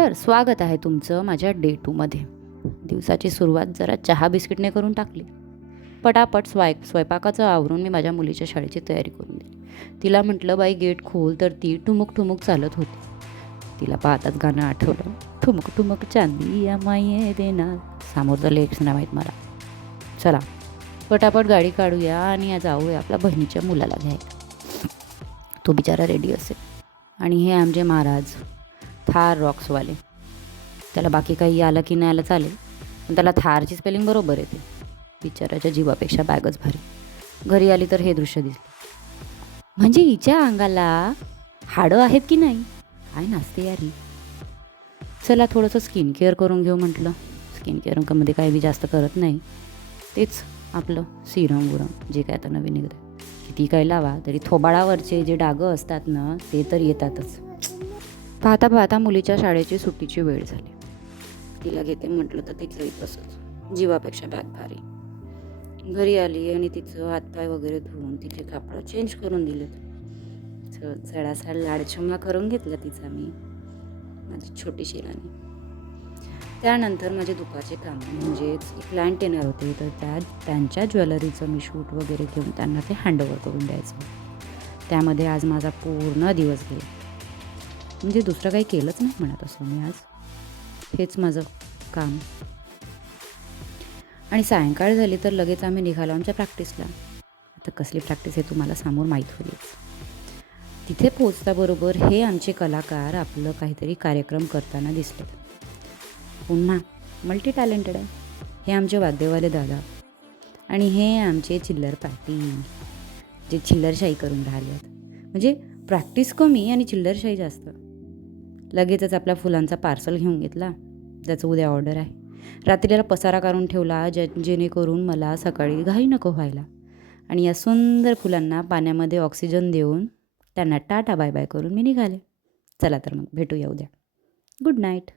तर स्वागत आहे तुमचं माझ्या डे 2मध्ये. दिवसाची सुरुवात जरा चहा बिस्किटने करून टाकली. पटापट स्वयंपाकाचं आवरून मी माझ्या मुलीच्या शाळेची तयारी करून दिली. तिला म्हटलं, बाई गेट खोल, तर ती ठुमुक ठुमुक चालत होती. तिला पाहताच गाणं आठवलं, ठुमुक ठुमुक चांदी या माये देणार. समोरचा लेख नाही माहीत मला. चला पटापट गाडी काढूया आणि जाऊया आपल्या बहिणीच्या मुलाला घ्यायला. तो बिचारा रेडी असेल. आणि हे आमचे महाराज थार रॉक्सवाले. त्याला बाकी काही आलं की नाही आलं चालेल, पण त्याला थारची स्पेलिंग बरोबर येते. बिचाराच्या जीवापेक्षा बॅगच भारी. घरी आली तर हे दृश्य दिसले. म्हणजे हिच्या अंगाला हाडं आहेत की नाही, काय नाचते यार ही. चला थोडंसं स्किन केअर करून घेऊ म्हटलं. स्किन केअरमध्ये काही बी जास्त करत नाही, तेच आपलं सिरम गुरम जे काय आता नवीन निघतं. किती काही लावा तरी थोबाडावरचे जे डागं असतात ना, ते तर येतातच. पाहता पाहता मुलीच्या शाळेची सुट्टीची वेळ झाली. तिला घेते म्हटलं तर तिचंही तसंच, जीवापेक्षा बॅग भारी. घरी आली आणि तिचं हातपाय वगैरे धुवून तिचे कापड चेंज करून दिलेत. जरासा लाडचुमा करून घेतला तिचा मी, माझी छोटीशी राणी. त्यानंतर माझे दुपारचे काम म्हणजेच क्लायंट येणार होते, तर त्यांच्या ज्वेलरीचं मी शूट वगैरे घेऊन त्यांना ते हँडओव्हर करून द्यायचं. त्यामध्ये आज माझा पूर्ण दिवस गेला. म्हणजे दुसरं काही केलंच नाही म्हणत असं मी आज. हेच माझं काम. आणि सायंकाळ झाली तर लगेच आम्ही निघालो आमच्या प्रॅक्टिसला. आता कसली प्रॅक्टिस आहे तुम्हाला समोर माहीत होईलच. तिथे पोचताबरोबर हे आमचे कलाकार आपलं काहीतरी कार्यक्रम करताना दिसले. पुन्हा मल्टी टॅलेंटेड आहे. हे आमचे वाद्यवाले दादा आणि हे आमचे चिल्लर पाटील, जे चिल्लरशाही करून राहिले आहेत. म्हणजे प्रॅक्टिस कमी आणि चिल्लरशाही जास्त. लगेचच आपल्या फुलांचा पार्सल घेऊन घेतला, ज्याचं उद्या ऑर्डर आहे. रात्रीला पसारा काढून ठेवला, जेणेकरून मला सकाळी घाई नको व्हायला. आणि या सुंदर फुलांना पाण्यामध्ये ऑक्सिजन देऊन त्यांना टाटा बाय बाय करून मी निघाले. चला तर मग भेटूया उद्या. Good night.